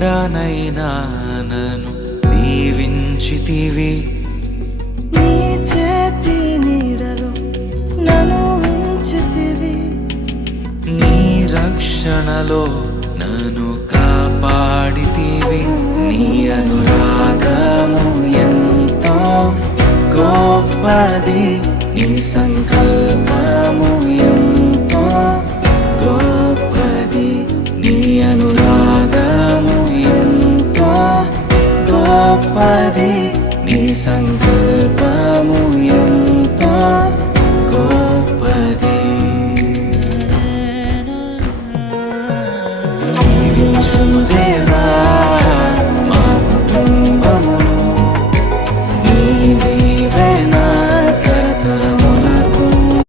దేవుడనైనా నన్ను దీవించితివి. నీ చేతి నీడలో నన్ను ఉంచితివి. నీ రక్షణలో నన్ను కాపాడితివి. నీ అనురాగము ఎంతో గొప్పది, నీ సంకల్పం